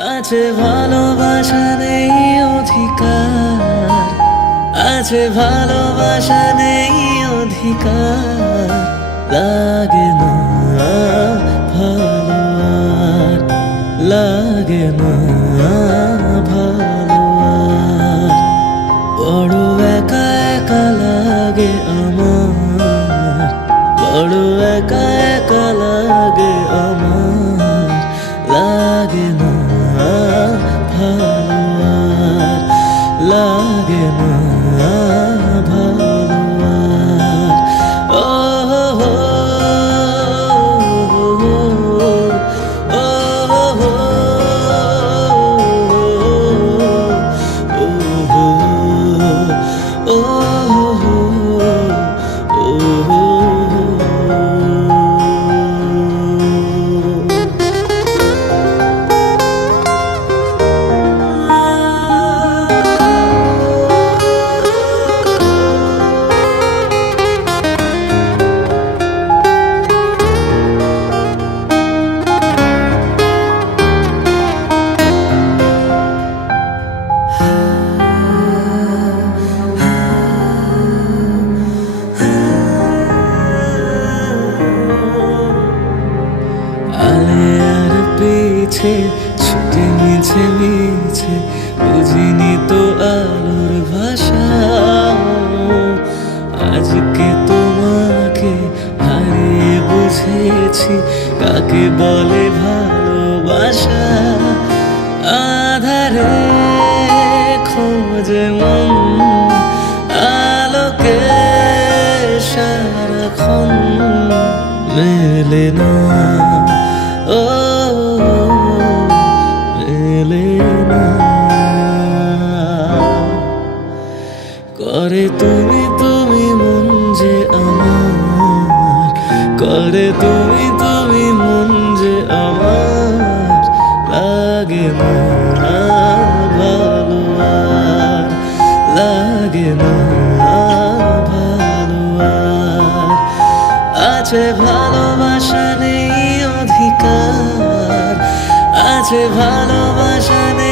আছে ভালোবাসা নেই অধিকার, আছে ভালোবাসা নেই অধিকার, লাগে না ভালো আর, লাগে না ভালো আর, বড় একা একা লাগে আমার, বড় একা একা লাগে আমার, লাগে না ভালো আর, লাগে না ভালো আর। ও হো হো, ও হো হো, ও হো, ও হো, ও হো। আলে আর পিছে ছুটে মিছে মিছে বুঝিনি তো আলোর ভাষা, আজকে তোমাকে হারিয়ে বুঝেছি কাকে বলে ভালোবাসা। আধারে খোঁজে মন আলোকে সারাক্ষণ, মেলে না ও মেলে না। করে তুমি তুমি মন যে আমার, করে তুমি তুমি মন যে আমার, লাগে না ভালো আর, লাগে না ভালো আর, আছে ভালোবাসা নেই অধিকার, আছে ভালোবাসা নেই